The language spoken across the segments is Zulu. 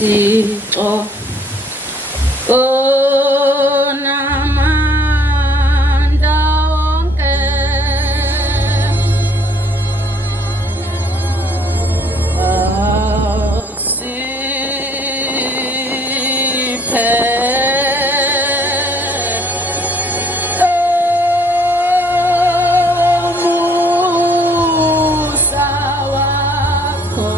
Thixo onamandla wonke asiphe umusa wakho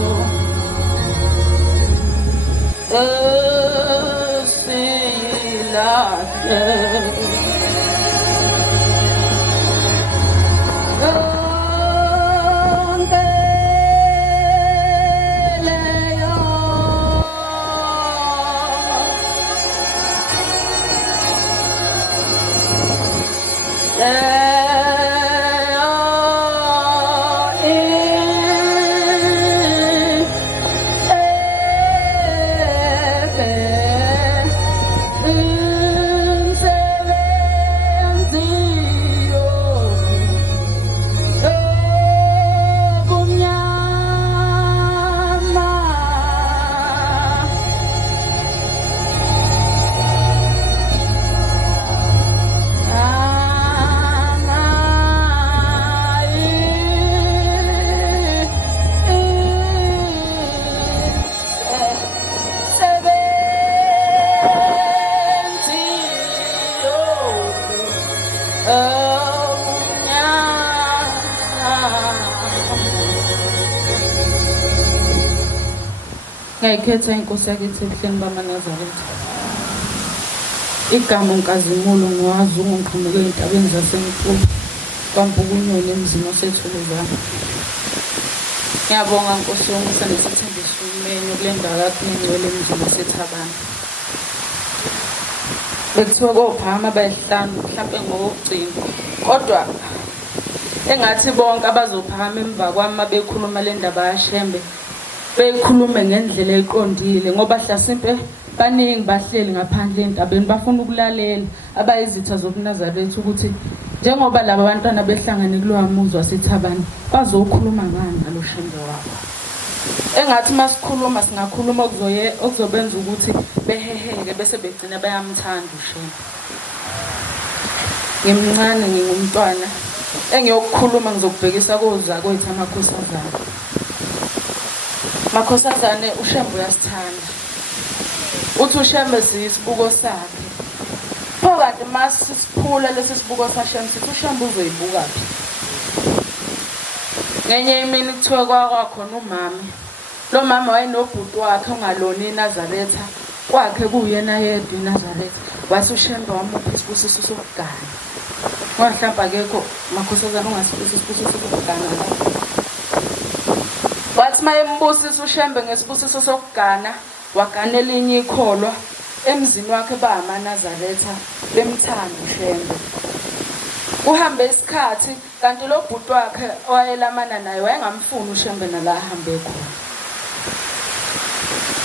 ngayikhetha inkosi yakithi ebuhleni bamaNazaretha. Igama uNkazimulo ngiwazi ungiqhamuke ey'ntabeni zasenkulu kwaMpukunyoni emzini osetholozana. Ngiyabonga Nkosi yonke nesithembiso umenyo kule ndawo yakho engcwele emzini oseThabana. Bekuthiwa kophama abayisihlanu mhlampe ngokugcina, kodwa engathi bonke abazophakama emva kwami uma bekhuluma le ndaba yaShembe beyikhulume ngendlela eqondile, ngoba hlasimpe baningi bahleli ngaphandle entabeni bafuna ukulalela abayizitha zobuNazaretha ukuthi njengoba laba bantwana behlangane kulowa muzi waseThabana bazokhuluma ngani ngalo Shembe wabo. Engathi masikhuluma singakhuluma okuzobenza ukuthi beheheke bese begcina bayamthanda uShembe. Ngimncane ngingumntwana engiyokukhuluma ngizokubhekisa kozakwethu amakhosazana. Makhosazane uShembe uyasithanda. Uthi uShembe siyisibuko sakhe. Pho kanti masisiphula lesi sibuko saShembe sithi uShembe uzoyibukaphi. Ngenye imini kuthiwa kwakhona umama. Lo mama wayenobhuti wakhe ongalona iNazaretha. Kwakhe kuyena yedwa iNazaretha. Wase uShembe wamupha isibusiso sokugana. Wahlampa akekho makhosazana ungasibusiso isibusiso sokugana. Wathi mayembusisa uShembe ngesibusiso sokugana, wagana elinye ikholwa emzini wakhe bamaNazaretha bemthanda uShembe. Uhambe isikhathi kanti lo bhuti wakhe owayelamana naye wayengamfuni uShembe nala ahambe khona.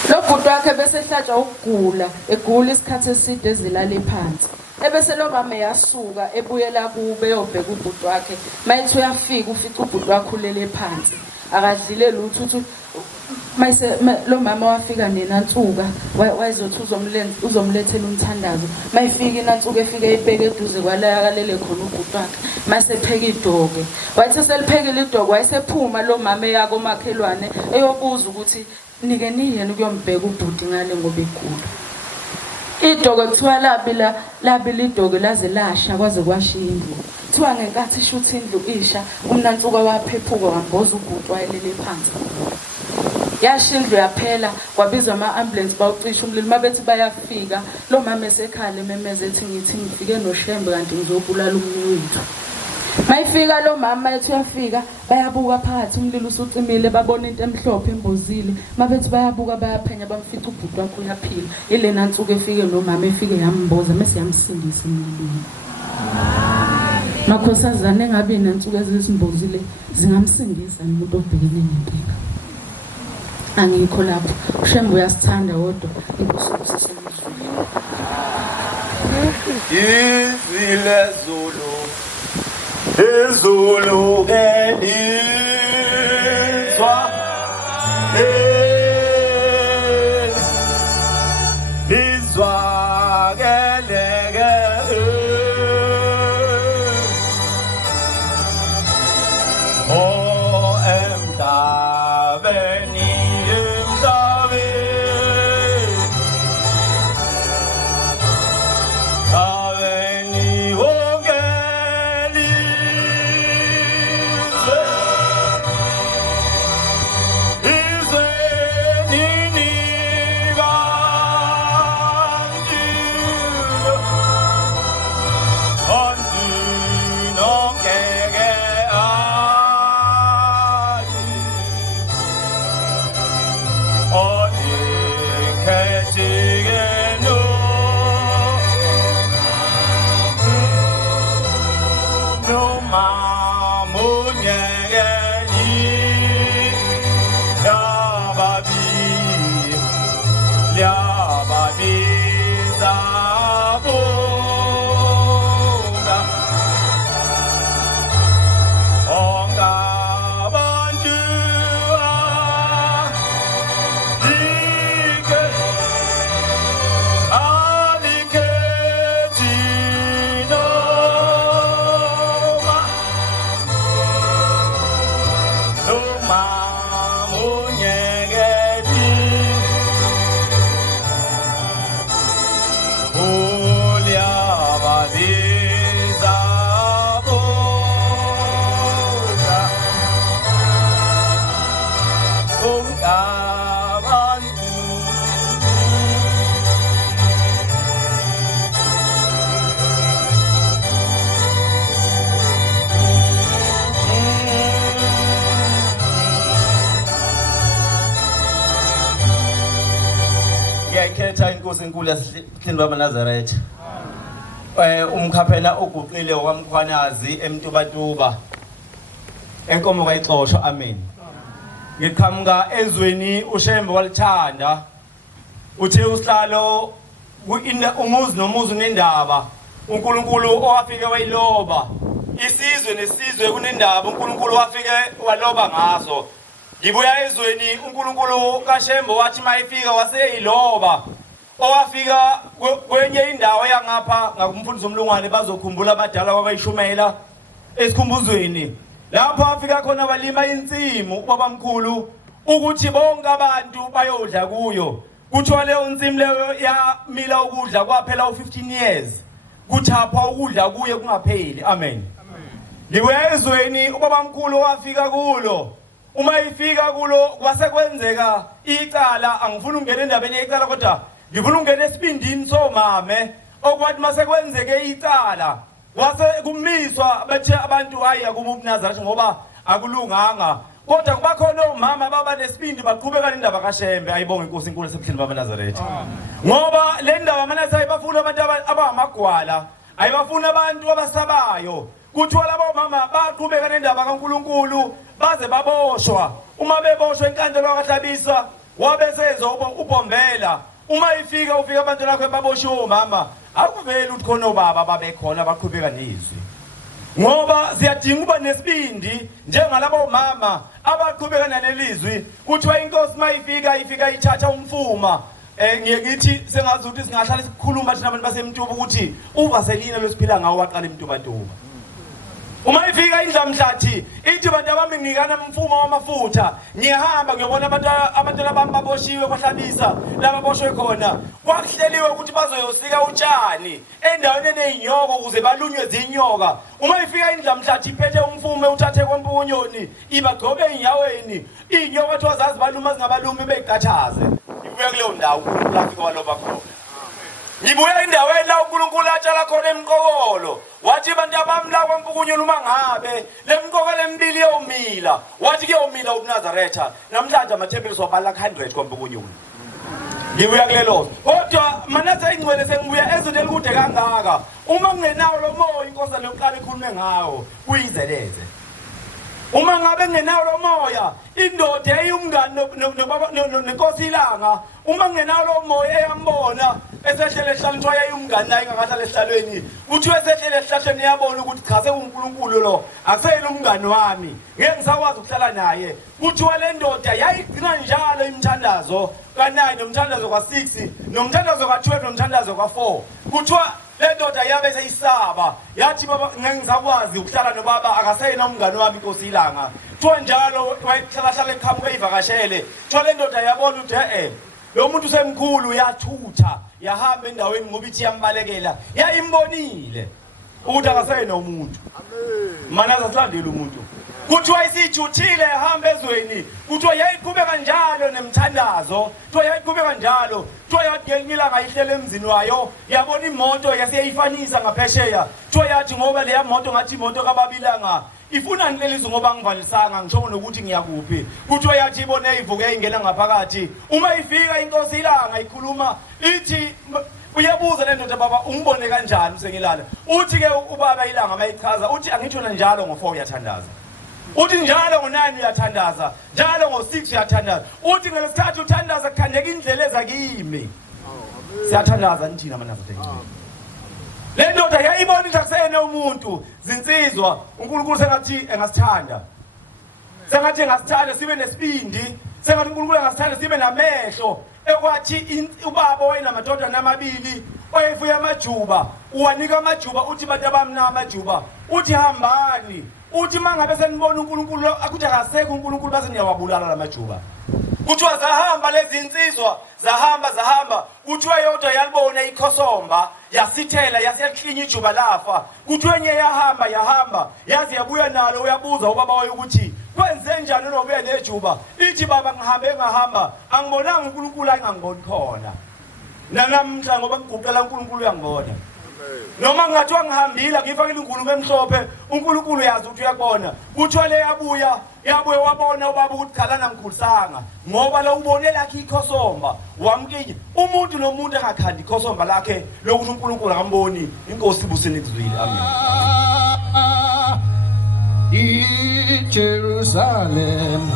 Lo bhuti wakhe bese ehlatshwa ukugula, egula isikhathi eside ezilale phansi. Ebese lo mama yasuka ebuyela kube yobheka ubhuti wakhe. Mayithi uyafika ufica ubhuti wakhe ulele phansi. Akadlile lutho uthi mayise lo mama wafika nenantsuka wayezothi uzomlethela umthandazo. Mayifika inantsuka efike ibheke eduze kwalakalele khona ubhuti wakhe. Masepheka idoke. Wathi seliphekile idoke wayesephuma lo mama eyako makhelwane eyobuza ukuthi nike niyena ukuyombheka ubhuti ngale ngoba egula. Idoke kuthiwa labila idoke laze lasha kwaze kwashiya indlu. Kuthiwa ngenkathi ishuthi indlu isha umnantsuka waphephuka wamboza ubhuti wayelele phansi. Yasha indlu yaphela kwabizwa ama-ambulance bawucisha umlilo. Mabethi bayafika lo mama esekhala ememeza ethi ngithi ngifike noShembe kanti ngizobulala umnewethu. Mayifika lo mama ethi uyafika bayabuka phakathi umlilo usucimile babona into emhlophe embozile. Mabethi bayabuka bayaphenya bamfica ubhuti wakhe uyaphila. Ilena ntsuku efike no mama efike yamboza mase yamsindisa emlilweni. Makhosazane engabe nansuku ezisimbozile zingamsindisa umuntu obhekene nenkinga. Angikho lapho. uShembe uyasithanda kodwa inkosi usesemzulwini. Izile Zulu ezulu elizwa Jigeno No mamunyegeni Yababi Zabuga Onga Banjua Dike Alike Jinoma Numa Munyegeti Julia Badiza Boga Unga Bantu Ngiyakhetha inkosi enkulu yasehleni baba Nazareth. Umkhaphela uguqile wamkhwanazi emtubatuba. Enkomo kayixoshwa amen. Ngiqhamuka ezweni uShembe walithanda. Uthe usihlalo umuzi nomuzi unendaba. uNkulunkulu owafike wayiloba. Isizwe nesizwe kunendaba uNkulunkulu wafike waloba ngazo. Ngibuya ezweni uNkulunkulu kaShembe wathi mayifika waseyiloba. Owafika kwenye indawo yangapha ngakumfundisi umlungwane bazokhumbula abadala kwabayishumela esikhumbuzweni. Lapho afika khona balima insimu babamkhulu ukuthi bonke abantu bayodla kuyo. Kuthiwa leyo insimu leyo yamila ukudla kwaphela u15 years. Kuthapha ukudla kuye kungapheli. Amen. Ngibuya ezweni ubabamkhulu wafika kulo. Uma ifika kulo kwasekwenzeka icala angifuni ungena endabeni yecala kodwa ngifuna ungena esibindini somame okwathi mase kwenzeke icala wase kumiswa bethe abantu hayi akuma uNazareth ngoba akulunganga kodwa kuba khona omama baba nesibindi baqhubeka indaba kaShembe ayibonge inkosi enkulu esebuhleni baba Nazareth ngoba le ndaba mana sayibafuna abantu abangamagwala ayibafuna abantu abasabayo kuthiwa labo mama baqhubeka nendaba kaNkulunkulu baze baboshwa uma beboshwa enkantolo kaHlabisa wabesenzo ubombela uma ifika ufika abantu lakho baboshiwe mama akuveli ukuthi khona obaba babekhona baqhubeka nezwi ngoba siyadinga uba nesibindi njengalabo mama abaqhubeka nalelizwi kuthiwa inkosi mayifika ifika ithatha umfuma ngiyekithi sengazi ukuthi singahlala sikhuluma thina abantu basemtuba ukuthi uvaselina losiphila ngawo waqala imtubatuba uma ifika indlamhlathi ithi bantu abami nginikana umfuma wamafutha ngihamba ngiyobona abantu labami baboshiwe kwaHlabisa laba boshwe khona kwakuhleliwe ukuthi bazoyosika utshani endaweni eneyinyoko ukuze balunywe zinyoka uma ifika indlamhlathi iphethe umfume uthathe kwempunyoni ibagcobe enyaweni inyoka wathi wazazi baluma zingabalumi beyiqathaze ibuye kuleyo ndawo uNkulunkulu waloba khona ngibuye endaweni la uNkulunkulu atshala khona emqokolo wathi abantu abamla kwempukunyoni uma ngabe lemqokolo emibili yomila wathi kuyomila uNazareth namhlanje amathempeli sobala 100 kwempukunyoni ngibuya kulelo kodwa manatha ingcwele sengibuya ezonto elikude kangaka uma kungenawo lo moya inkosi lokuqala ikhulume ngawo kuyizeleze uma ngabe ngenawo lo moya indoda eyumngani nenkosi ilanga uma ngenawo lo moya eyambona esehlele ehlala nje wayeyumngani naye ngakahlala ehlalweni uthi wesehlele ehlahleni yabona ukuthi cha sekuNkulunkulu lo akuseyile umngani wami ngeke ngisakwazi ukuhlala naye kuthiwa le ndoda yayigcina njalo imthandazo ka9 nomthandazo ka6 nomthandazo ka12 nomthandazo ka4 kuthiwa le ndoda yabe seyisaba yathi baba ngeke ngisakwazi ukuhlala nobaba akaseyena umngani wami inkosi ilanga kuthiwa njalo wayehlala eqhamuka ivakashele kuthiwa le ndoda yabona ukuthi lo muntu semkhulu yathutha yahamba endaweni ngoba ithi yambalekela yayimbonile ukuthi akaseyena umuntu amen mana asilandele umuntu kuthiwa isijuthile ehamba ezweni kuthiwa yayiqhubeka njalo nemthandazo kuthiwa yayiqhubeka njalo kuthiwa yathi ngelinye ihlele emzini wayo yabona imoto yasiyifanisa ngaphesheya kuthiwa yathi ngoba leya moto ngathi imoto kaBabilanga ifuna nilelizwe ngoba ngivalisanga ngisho nokuthi ngiyakuphi kuthiwa yathi ibone ivuke ingena ngaphakathi uma ifika inkosi ilanga ikhuluma ithi uyabuza le ndoda baba ungibone kanjani usengilala uthi ke ubaba ilanga mayichaza uthi angithona njalo ngo4 uyathandaza uthi njalo ngo9 uyathandaza njalo ngo6 uyathandaza uthi ngelesithathu uthandaza kukhandeka indlela ezakimi siyathandaza nithina manazadeni le ndoda yayibona ukuthi akusene umuntu zinsizwa uNkulunkulu sengathi engasithanda sengathi engasithanda sibe nesibindi sengathi uNkulunkulu engasithanda sibe namehlo ekwathi ubaba wayenamadodana amabili oyefuya amajuba uwanika amajuba uthi bantu abamna amajuba uthi hambani uthi mangabe senibona uNkulunkulu akuthi akasekho uNkulunkulu base niyawabulala lamajuba kuthiwa zahamba lezi insizwa zahamba kuthiwa yodwa yalibona ikhosomba yasithela yasiyakhinya ijuba lafa kuthiwa enye yahamba yazi yabuya nalo uyabuza ubaba wayo ukuthi kwenze njani nobuya nejuba ithi baba ngihamba angibonanga uNkulunkulu ayingangiboni khona nanamhla ngoba ngiguqela uNkulunkulu uyangibona noma ngathiwa ngihambile ngifakile ingulube emhlophe uNkulunkulu yazi ukuthi uyakubona kuthiwa le yabuya wabona ubaba ukuthi khalana ngikhulisanga ngoba lo ubone lakhe ikhosomba wamkinya umuntu nomuntu engakhandi ikhosomba lakhe lokuthi uNkulunkulu akamboni inkosi ibuseni kuzwile amen Jerusalem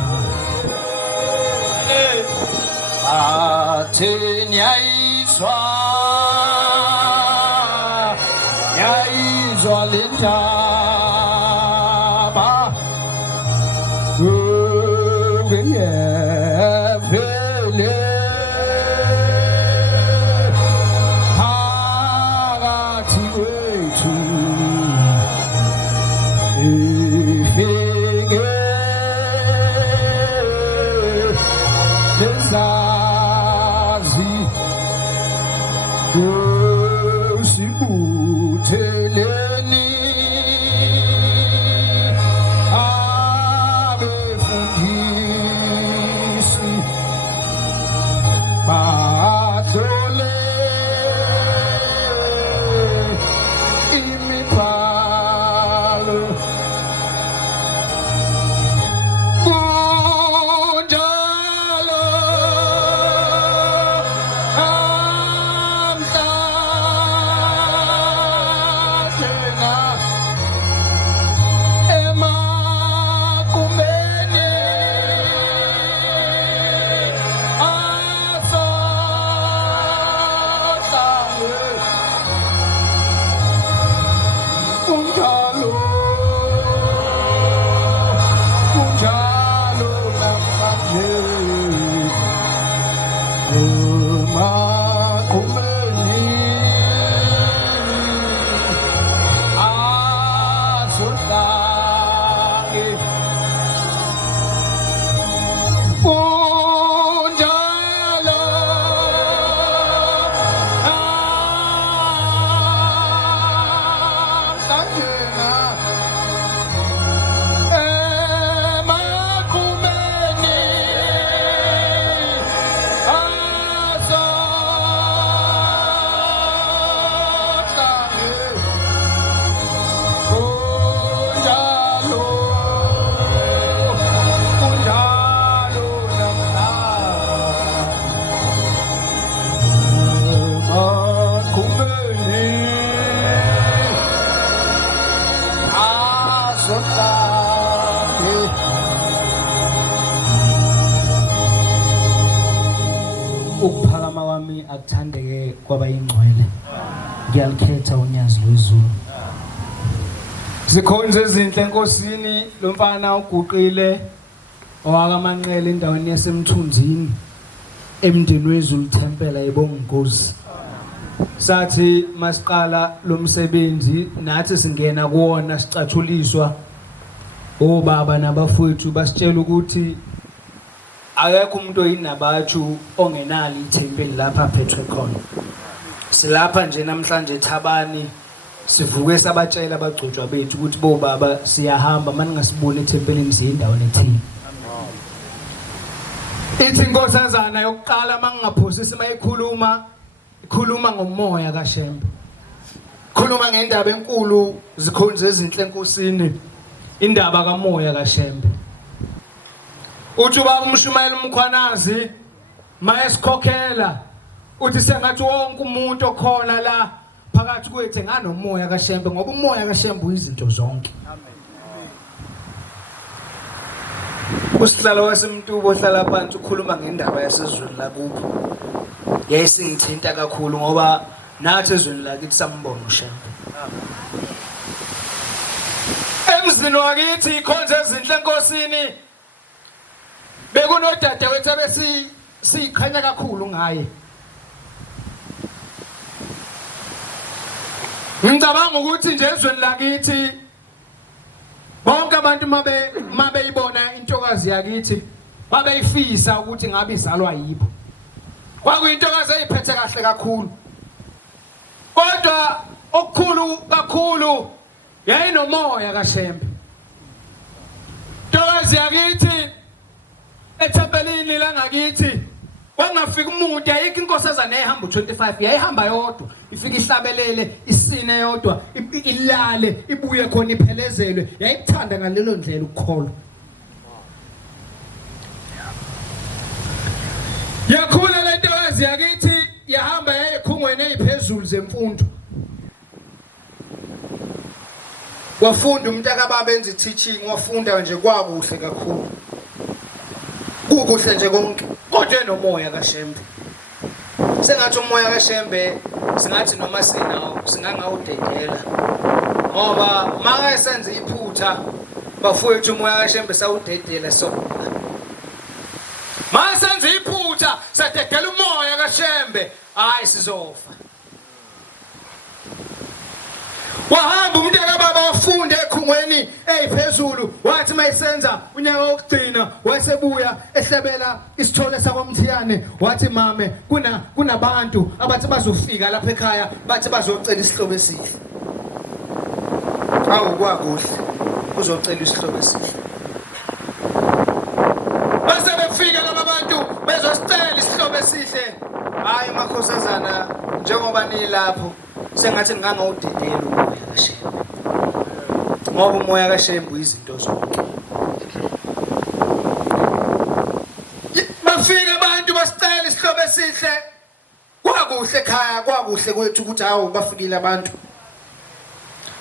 Atenya Yaizwa lentaba Uveyevele Phakathi kwethu ifike lezazi usibutheleni abefundisi bahlole imibhalo ukuphakama kwami akuthandeke kwabayingcwele ngiyalikhetha unyazi lwezulu zikhonze ezinhle enkosini lo mfana uguqile owakamanqele endaweni yasemthunzini emndeni wezulu tempela ibonga inkosi sathi masiqala lo msebenzi nathi singena kuona sicathuliswa obaba nabafowethu basitshela ukuthi akekho umuntu oyinabathu ongenali ithempeli lapha phethwe khona silapha nje namhlanje eThabani sivuke sabatshela abagcotshwa bethu ukuthi bo baba siyahamba manje ngasibona ethempelini siyindaweni ethini ithi inkosazana yokuqala mangingaphosisi mayikhuluma ikhuluma ngomoya kaShembe khuluma ngendaba enkulu zikhonze ezinhle enkosini indaba kaMoya kaShembe. Uthi ubaba uMshumayeli Mkhwanazi mayesikhokhela uthi sengathi wonke umuntu okhona la phakathi kwethu nganomoya kaShembe ngoba umoya kaShembe uyizinto zonke. Usihlalo waseMtubo ohlala phansi ukhuluma ngendaba yasezweni lakubo. Yayisingithinta kakhulu ngoba nathi ezweni lakithi sambona uShembe. Emzini wakithi ikhonze ezinhle enkosini. Bekunodade wethu sikhanya kakhulu ngaye. Ngicabanga ukuthi nje ezweni lakithi bonke abantu mabe ibona intokazi yakithi babeyifisa ukuthi ngabe izalwa yibo. Kwakuyintokazi eyiphethe kahle kakhulu. Kodwa okukhulu kakhulu yayinomoya kaShembe. Intokazi yakithi ethempelini langakithi wangafika umuntu ayikho inkosazana ehamba u25 yayihamba yodwa ifika ihlabelele isine yodwa ilale ibuye khona iphelezelwe yayithanda ngalelo ndlela ukukholwa. Yakhula le ntokazi yakithi yahamba yayekhungweni eziphezulu zemfundo. Wafunda umntaka baba enza teaching wafunda nje kwakuhle kakhulu. Kukuhle nje konke kodwa enomoya kaShembe. Sengathi umoya kaShembe singathi noma singangawudedela ngoba maka esenza iphutha bafowethu umoya kaShembe sawudedela sona. Maka senza iphutha sadedela umoya kaShembe hayi sizofa. Wahamba umntaka baba wafunda ekhungweni eziphezulu wathi mayisenza unyaka wokugcina wasebuya ehlebela isithole sakwamthiyane wathi mame kunabantu abathi bazofika lapha ekhaya bathi bazocela isihlobo esihle. Awu kwakuhle uzocela isihlobo esihle. Base befika laba bantu bezosicela isihlobo esihle. Hayi makhosazana njengoba nilapho sengathi ngangawudedela umoya kaShembe. Ngoba umoya kaShembe uyizinto zonke. Bafika abantu basicela isihlobo esihle. Kwakuhle ekhaya kwakuhle kwethu ukuthi hawo bafikile abantu.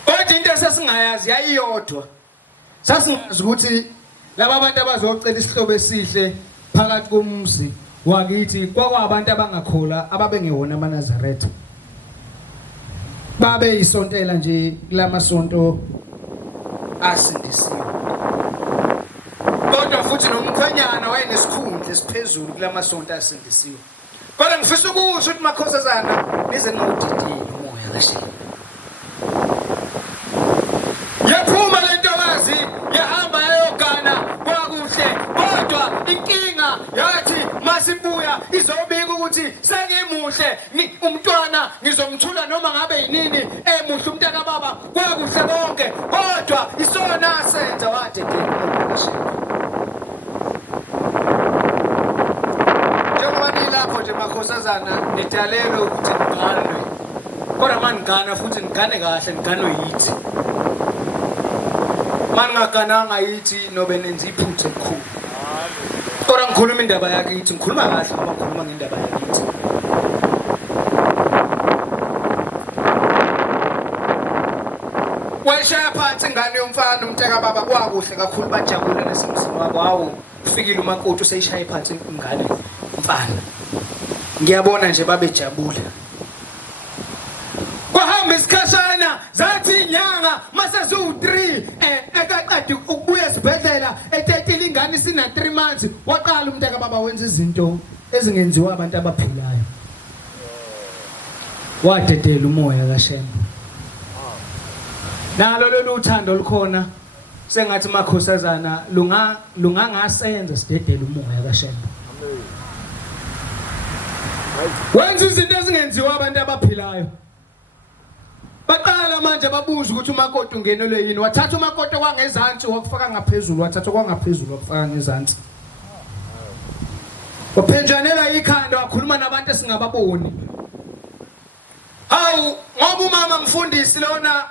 Kodwa into esesingayazi yayiyodwa. Sasingazi ukuthi laba abantu abazocela isihlobo esihle phakathi komzi wakithi kwakwabantu abangakhola ababengewona amaNazaretha. Babe isontela nje kulamasonto asindisiwe. Kodwa futhi nomkhwenyana wayenesikhundla esiphezulu kulamasonto asindisiwe. Kodwa ngifisa ukusho ukuthi makhosazana nize ngawudidile umoya kaShembe. Yaphuma le ntokazi yahamba yayogana kwakuhle kodwa inkinga yathi masibuya izobika ukuthi sengimuhle umntwana ngizomthula noma ngabe yinini emuhle umntaka baba kwakuhle konke kodwa isona asenza wadedela kaShembe. Njengoba nilapho nje makhosazana nidalelwe ukuthi ngiganwe. Kodwa manigana futhi nigane kahle ngiganwe yithi. Mangagananga yithi nobe nenza iphuthe elikhulu. Kodwa ngikhuluma indaba yakithi ngikhuluma kahle ngoba ngikhuluma ngendaba yakithi. Wayeshaya phansi ingane yomfana umntaka baba kwakuhle kakhulu bajabule nasemzini wabo hawo ufikile umakoti useyishaya phansi ingane umfana. Ngiyabona nje babejabula. Kwahamba isikhashana zathi inyanga mase ziwu3 ekaqadi ukubuya esibhedlela etetile ingane sina 3 months waqala umntaka baba wenza izinto ezingenziwa abantu abaphilayo. Wadedela umoya kaShembe. Nalo lolu uthando likhona sengathi makhosazana lungangasenza sidedela umoya kaShembe. Wenza izinto ezingenziwa abantu abaphilayo. Baqala manje babuza ukuthi umakoti ungenelwe yini. Wathatha umakoti kwangezansi wakufaka ngaphezulu, wathatha kwangaphezulu wakufaka ngezansi. Waphenjanela ikhanda wakhuluma nabantu esingababoni. Hawu ngoba umama mfundisi lona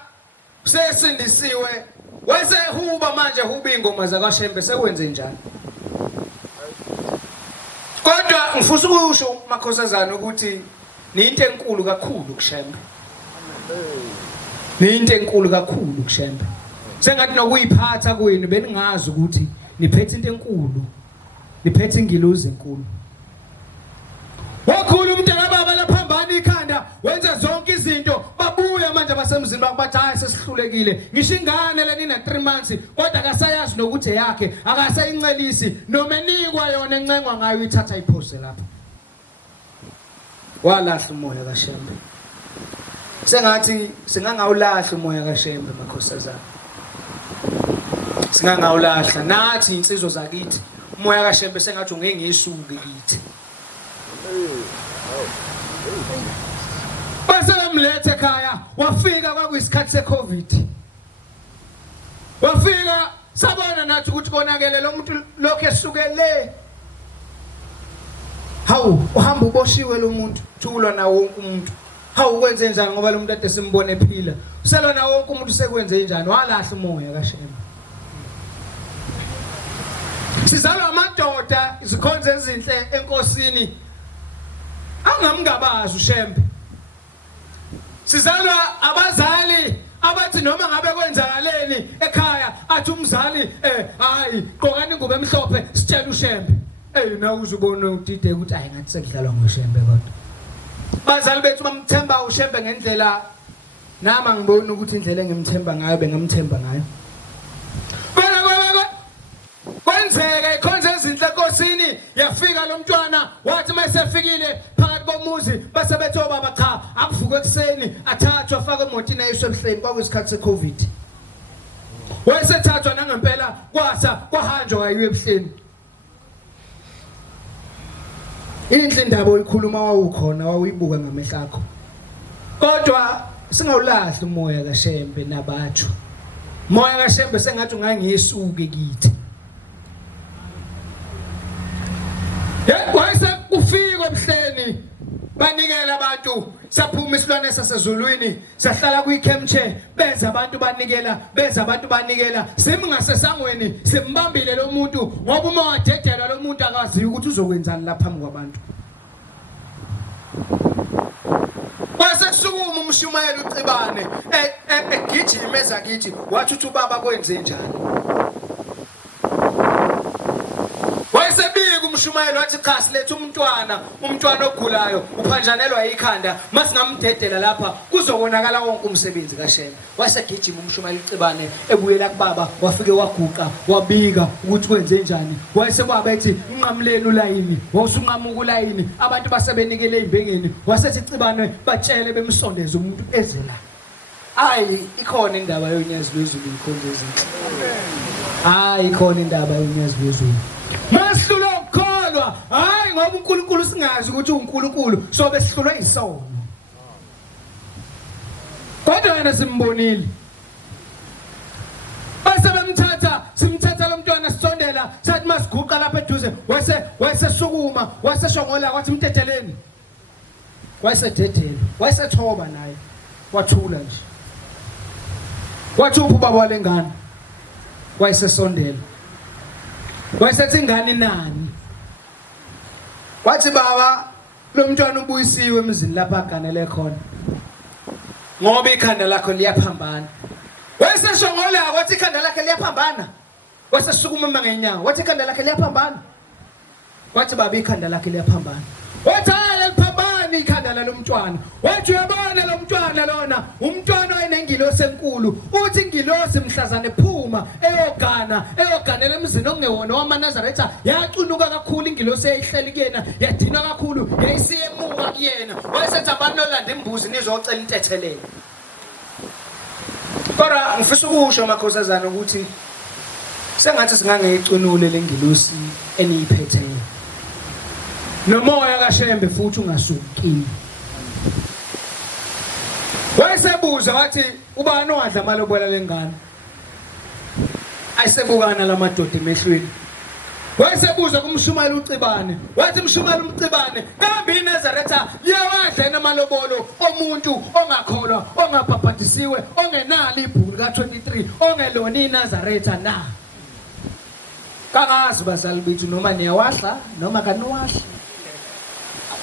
usesindisiwe Wayesehuba manje huba ingoma zakaShembe sekwenze njani? Kodwa ngifisa ukusho makhosazana ukuthi ninto enkulu kakhulu kuShembe. Ninto enkulu kakhulu kuShembe. Sengathi nokuyiphatha kwenu beningazi ukuthi niphethe into enkulu. Niphethe ingilozi enkulu. Wakhulu umntana baba laphambana ikhanda wenza zonke izinto babuya manje abasemzini bathi hayi sesihlulekile ngisho ingane lenina 3 months kodwa akasayazi nokuthi yakhe akasayincelisi noma enikwa yona encengwa ngayo ithatha iphose lapha walahla umoya kaShembe sengathi singangawulahla umoya kaShembe makhosazana singangawulahla nathi insizwa zakithi umoya kaShembe sengathi ungengisuke kithi base bamlethe ekhaya wafika kwakuyisikhathi seCovid wafika sabona nathi ukuthi konakele lo muntu lokho esukele hawu uhamba uboshiwe lo muntu thulwa na wonke umuntu hawu kwenze njani ngoba lo muntu ade simbone ephila uselwa na wonke umuntu sekwenze njani walahla umoya kaShembe sizalwa amadoda izikhonzo ezinhle enkosini angamngabazi uShembe sizalwa abazali abathi noma ngabe kwenzakaleni ekhaya athi umzali hayi qokani ingubo emhlophe sitshela uShembe na uzubona udide ukuthi hayi ngathi sekudlalwa ngoShembe kodwa bazali bethu bamthemba uShembe ngendlela nama ngibona ukuthi indlela engimthemba ngayo bengamthemba ngayo kwenzeka ikhonzo ezinhle enkosini yafika lo mntwana wathi mayesefikile phakathi komuzi base bethe baba cha akuvuka ekseni athathwa afaka emotini ayiswe emhleni kwakuyisikhathi seCovid wayesethathwa nangempela kwahanjwa ayiwe emhleni indle indaba oyikhuluma wawukhona wawuyibuka ngamehlo akho kodwa singawulahla umoya kaShembe nabathu umoya kaShembe sengathi ungangisuke kithi wayese kufika emhleni banikela abantu saphuma isilwane sasezulwini sahlala kwiCamchair benza abantu banikela semingasesangweni simbambile lo muntu ngoba uma wadedela lo muntu akazi ukuthi uzokwenzani lapha phambi kwabantu wasesukuma umshumayeli uCibane egijima ezakithi wathi uthi ubaba kwenze njani wayesebika umshumayeli wathi cha silethe umntwana ogulayo uphanjanelwa ikhanda masingamdedela lapha kuzobonakala wonke umsebenzi kaShembe wasegijima umshumayeli uCibane ebuyela kubaba wafike waguqa wabika ukuthi kwenze njani wayesebaba ethi unqamuleni ulayini wawusunqamuka ulayini abantu basebenikele ezimbengeni wasethi Cibane batshele bemsondeza umuntu ezela hayi ikhona indaba yonyazi lwezulu ikhonzo ezinhle hayi ikhona indaba yonyazi lwezulu masihlulwa ukukholwa hayi ngoba uNkulunkulu singazi ukuthi uNkulunkulu sobe sihlulwa isono kodwa yena simbonile base bemthatha simthatha lo mntwana sisondela sathi masiguqa lapha eduze wayesesukuma wayeseshongola kwathi mteteleni wayesededela wayesethoba naye wathula nje wathi ubaba walengane wayesesondela wayesethi ingane nani wathi baba lo mntwana ubuyisiwe emzini lapha aganele khona ngoba ikhanda lakho liyaphambana wayeseshongola wathi ikhanda lakhe liyaphambana wasesukuma ngenyawo wathi ikhanda lakhe liyaphambana wathi baba ikhanda lakhe liyaphambana wathi liphambana ikhanda lalo mntwana wathi uyabona lo mntwana lona umntwana oyenengilosi enkulu uthi ingilosi mhlazane ephuma eyoganela emzini okungewona wamaNazaretha yacunuka kakhulu ingilosi eyihleli kuyena yadinwa kakhulu yayisiyemuka kuyena wayesethi abantu nolanda imbuzi nizocela intethelelo kodwa ngifisa ukusho makhosazana ukuthi sengathi singangeyicunule lengilosi eniyiphetheyo nomoya kaShembe futhi ungasukini wayesebuza wathi ubani owadla amalobola lengane ayisebukana lamadoda emehlweni wayesebuza kumshumayeli uCibane wathi mshumayeli uCibane kambe iNazaretha liyawadla enamalobolo omuntu ongakholwa ongabhabhatha obhabhadisiwe ongenalo ibhuku ka23 ongelona iNazaretha na. Kangazi bazali bethu noma niyawahla noma kaniwahla.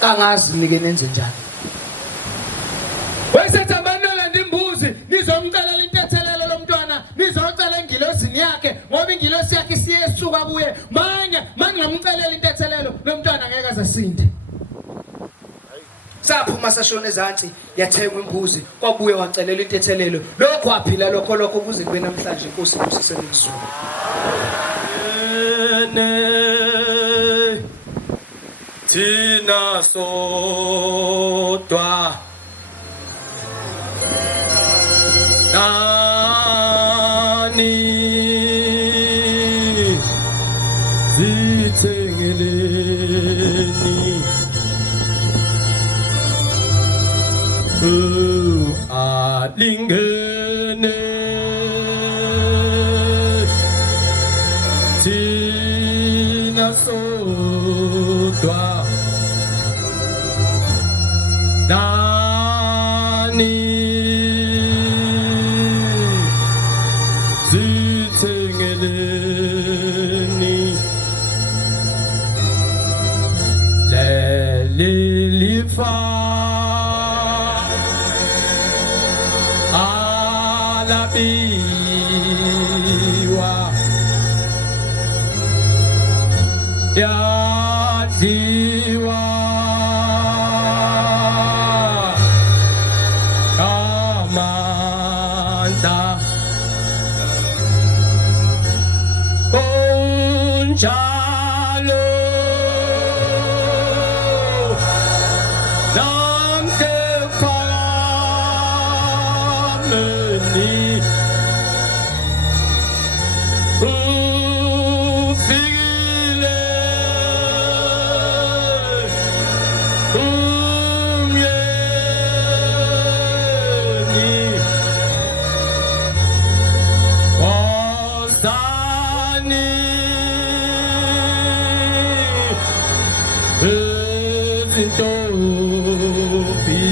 Kangazi nike nenze njani. Wesethambanela ndimbuzi nizomcela intethelelo lomntwana nizocela engilosini yakhe ngoba ingilosi yakhe siyesuka kuye manje mangingamcelela intethelelo lomntwana ngeke azasinde. Saphuma sashona ezantsi yathengwa imbuzi kwabuye wacelela intethelelo lokho waphila lokho kuze kube namhlanje inkosi kusisemizulu. Tina sodwa nani zithengeleni alingene Tina sodwa nani zithengeleni lelifa alabiwa yadliwa kamanda kunjalo namtephameni ufikile umyeni wozani ezintombi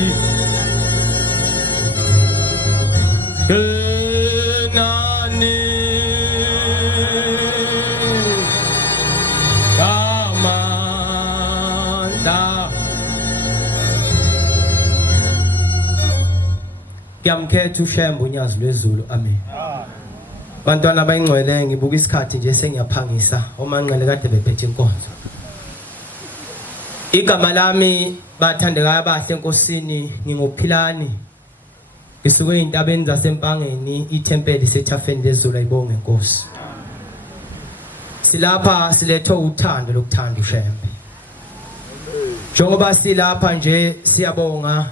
kenani kamanda Ngiyamkhetha uShembe unyazi lwezulu amen. Bantwana bayingcwele ngibuka isikhathi nje sengiyaphangisa omanqele kade bephethe inkonzo. Igama lami bathandekayo abahle enkosini nginguphilani. Ngisuke ezintabeni zasempangeni iThempeli sethafeni lezulu ayibonge inkosi. Silapha siletho uthando lokuthanda uShembe. Njengoba silapha nje siyabonga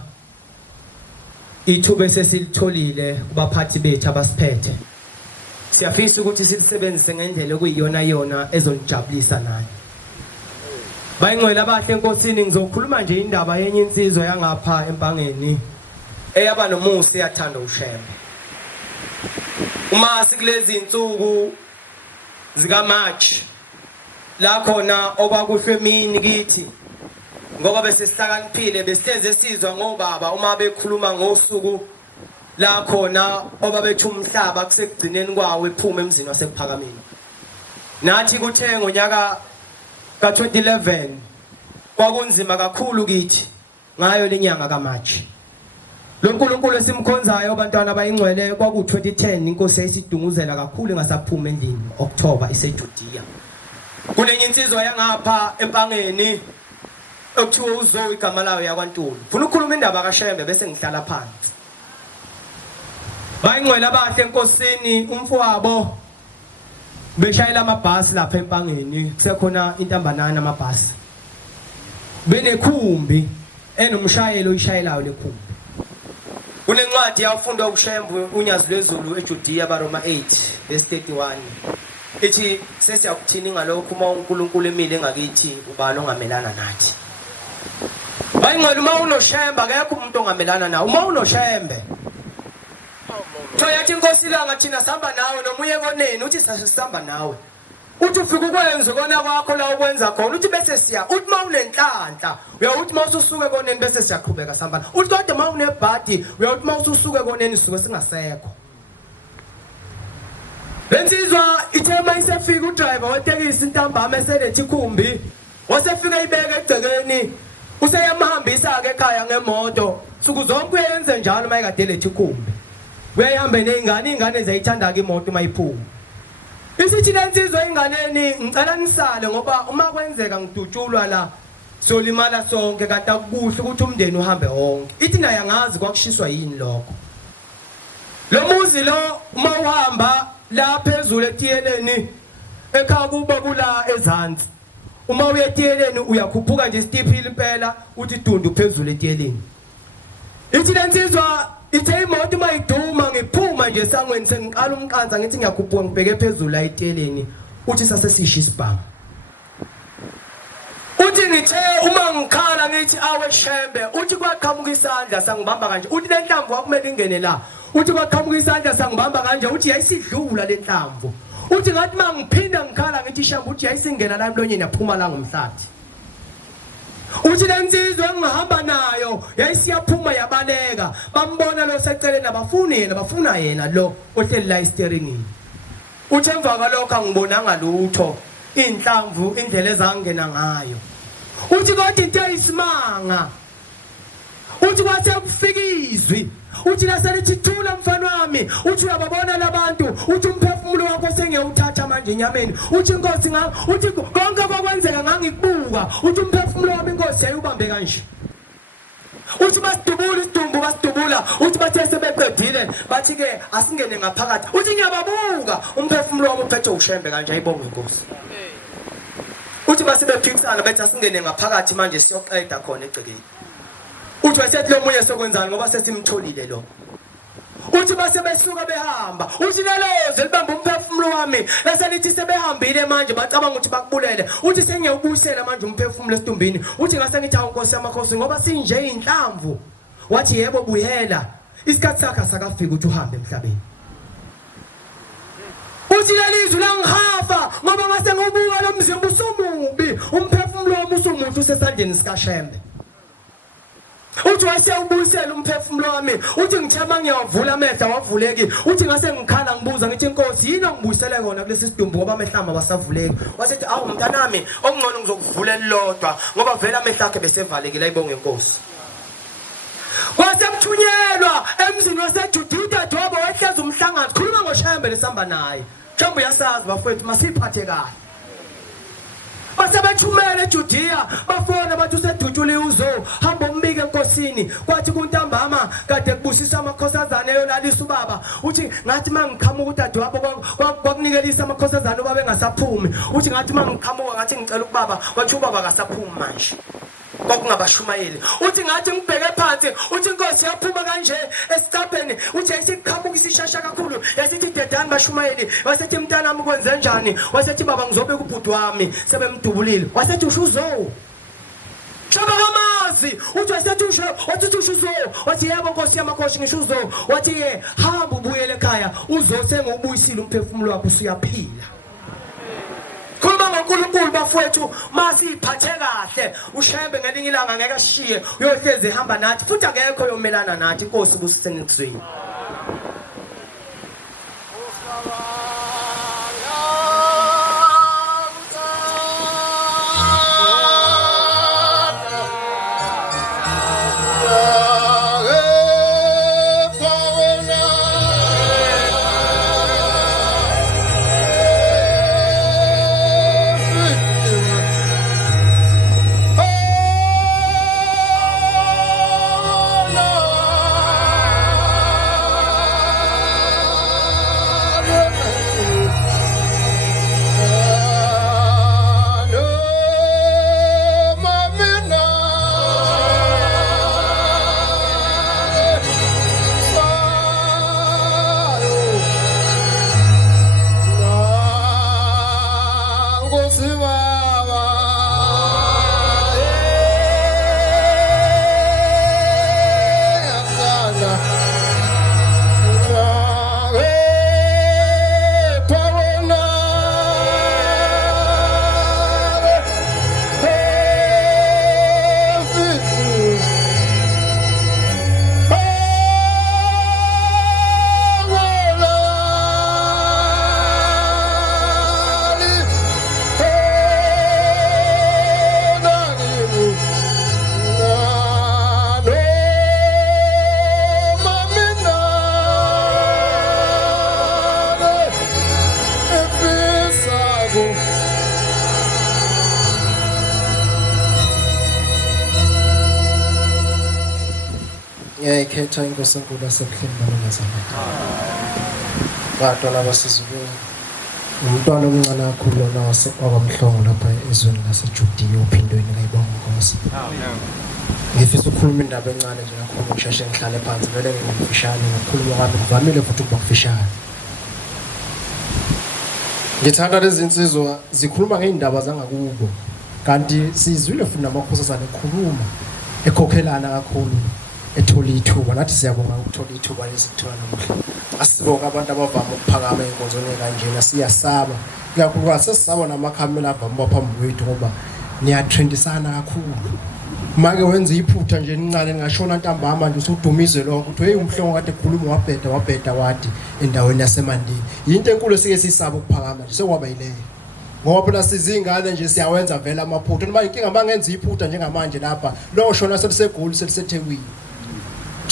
ithuba esesilitholile kubaphathi bethu abasiphethe. Siyafisa ukuthi silisebenzise ngendlela okuyiyona yona ezonijabulisa nani. Bayingcwele abahle enkosini ngizokhuluma nje indaba yenye insizwa yangapha empangeni eyaba nomusa yathanda uShembe. Uma sikulezi insuku zika March la khona okwakuhlwe emini kithi ngoba bese sihlakaniphile besithenze sizwa ngobaba uma bekhuluma ngosuku la khona obabethu umhlaba kusekugcineni kwawo ephuma emzini wasephakameni. Nathi kuthe ngonyaka ka2011 kwakunzima kakhulu kithi ngayo lenyanga kaMarch. Lo nkulunkulu esimkhonzayo abantwana bayingcwele kwaku2010 inkosi esidunguzela kakhulu ngasaphuma endlini October iseJudiya. Kunenye insizwa yangapha empangeni okuthiwa uZoe igama layo yakwaNtulu. Ufuna ukukhuluma indaba kaShembe bese ngihlala phansi. Bayingcwele abahle enkosini umfowabo beshayela amabhasi lapha empangeni kusekhona intambanana amabhasi. Benekhumbi enomshayeli oyishayelayo lekhumbi. Kunencwadi yafundwa uShembe unyazi lwezulu eJudiya baRoma 8 verse 31. Ithi sesiyakuthini ngalokho uma uNkulunkulu emile ngakithi ubani ongamelana nathi. Bayingcwele uma unoShembe akekho umuntu ongamelana nawe. Uma unoShembe thoyathi inkosi langa thina sihamba nawe noma uye koneni uthi sihamba nawe. uthi ufika ukwenza kona kwakho la ukwenza khona uthi bese siya uthi mawunenhlanhla uyawuthi mawususuke koneni bese siyaqhubeka sambana uthi kodwa mawunebhadi uyawuthi mawususuke koneni suke singasekho lensizwa ithema isefika udriver wetekisi intambama eselethi ikhumbi wasefika ibeke egcekeni useyamhambisa ke ekhaya ngemoto suku zonke uyenze njalo mayikade lethi ikhumbi uyahamba nezingane zayithanda ke imoto mayiphuma isithi lensizwa inganeni ngicela nisale ngoba uma kwenzeka ngidutshulwa la solimala sonke kanti akukuhle ukuthi umndeni uhambe wonke ithi naye angazi kwakushiswa yini lokho lo muzi lo uma uhamba la phezulu etiyeleni ekhaya kuba kula ezantsi uma uya etiyeleni uyakhuphuka nje steep impela uthi dundu phezulu etiyeleni ithi lensizwa ithe imoto mayiduma ngiphuma nje sangweni sengiqala umqanza ngithi ngiyakhuphuka ngibheke phezulu la etiyeleni uthi sase sisho isibhamu uthi ngithe uma ngikhala ngithi awe shembe uthi kwaqhamuka isandla sangibamba kanje uthi lenhlamvu wakumele ingene la uthi kwaqhamuka isandla sangibamba kanje uthi yayisidlula lenhlamvu uthi ngathi mangiphinda ngikhala ngithi shamba uthi yayisingena la emlonyeni yaphuma la ngomhlathi uthi lensizwe engihamba nayo yayisiyaphuma yabaleka bambona lo seceleni abafuna yena lo ohleli la steeringini uthi emva kwalokho angibonanga lutho inhlamvu indlela ezangena ngayo uthi kodwa into eyisimanga uthi kwathe kufika izwi uthi laselithi thula mfana wami uthi uyababona labantu uthi umphefumulo wakho sengiyawuthatha manje enyameni uthi inkosi uthi konke kwakwenzeka ngangikubuka uthi umphefumulo wami inkosi yayubambe kanje uthi basidubula isidumbu basidubula uthi bathe sebeqedile bathi ke asingene ngaphakathi uthi ngiyababuka umphefumulo wami uphethe ushembe kanje ayibonge inkosi uthi basebephikisana bethi asingene ngaphakathi manje siyoqeda khona egcekeni uthi wasethi lo munye sokwenzani ngoba sesimtholile lo uthi base besuka behamba uthi lelezo libamba umphefumulo wami laselithi sebehambile manje bacabanga ukuthi bakubulele uthi sengiyawubuyisela manje umphefumulo esitumbini uthi ngase ngithi awunkosi yamakhosi ngoba sinje inhlamvu wathi yebo buyela isikhathi sakhe sakafika uthi uhambe emhlabeni uthi lelizwi langihafa ngoba ngase ngobuka lo mzimba usumubi umphefumulo wami usumuthi usesandleni sikashembe uthi wasewubuyisela umphefumulo wami uthi ngithema ngiyawavula amehla wavuleki uthi ngase ngikhala ngibuza ngithi inkosi yini ongibuyisele kona kulesi sidumbu ngoba amehlamba wasavuleki wasethi awu mntanami okungcono ngizokuvula elilodwa ngoba vele amehla akhe besevalekile ayibonge inkosi wasemthunyelwa emzini waseJudita Dwabo wehleza umhlangano khuluma ngoshembe lesihamba naye mhlawumbe uyasazi bafowethu masiphathe kahle basebethumela eJudiya bafona abantu usedutshule uzo hamba umbike enkosini kwathi kuntambama kade kubusisa amakhosazana eyolalisa ubaba uthi ngathi mangiqhamuka uDadewabo kwakunikelisa amakhosazana ubaba engasaphumi uthi ngathi mangiqhamuka ngathi ngicela ukubaba kwathi ubaba akasaphumi manje kwakungabashumayeli uthi ngathi ngibheke phansi uthi inkosi yaphuma kanje esicabheni uthi yayisiqhamuka isishasha kakhulu yasithi dedani bashumayeli wasethi mntanami ukwenze njani wasethi baba ngizobe kubhuti wami sebemdubulile wasethi ushuzo shaba kamazi uthi wasethi wathi ushuzo wathi yebo nkosi yamakhosi ngishuzo wathi hamba ubuyele ekhaya uzose ngobuyisile umphefumulo wakho usuyaphila uNkulunkulu bafowethu masiphathe kahle ushembe ngelinye ilanga ngeke ashiye uyohleze ehamba nathi futhi akekho yomelana nathi inkosi kusisenikuzweni ngiyayikhetha inkosi enkulu yasebuhleni baNazaretha. Batwana basizulu. Umntwana omncane kakhulu lona wakwamhlongo lapha ezweni laseJudiya uphindweni kayibonga inkosi. Ngifisa ukukhuluma indaba encane nje kakhulu ngisheshe ngihlale phansi vele ngimfishane ngokukhuluma kwami kuvamile futhi ukuba kufishane. Ngithanda lezi insizwa zikhuluma ngeindaba zangakubo kanti sizwile futhi namakhosazana ekhuluma ekhokhelana kakhulu ethola ithuba nathi siyabonga ukuthola ithuba lesithola namuhla. Asibonga abantu abavama ukuphakama enkonzweni kanjena siyasaba kakhulukazi sesisaba namakhamera avama phambi kwethu ngoba niyatrendisana kakhulu. Make wenza iphutha nje encane ngashona ntambama nje usudumise lonke uthi hey umhlongo kade ekhuluma wabheda wadi endaweni yaseMandini. Into enkulu esike sisaba ukuphakama nje sekwaba yileyo. Ngoba phela sizingane nje siyawenza vela amaphutha noma inkinga mangenza iphutha njengamanje lapha lo shona selisegoli seliseThekwini.